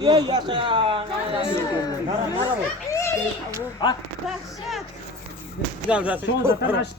Iya ya sayang. Nara bu. Ha? Güzel güzel. Şu an zaten açtı.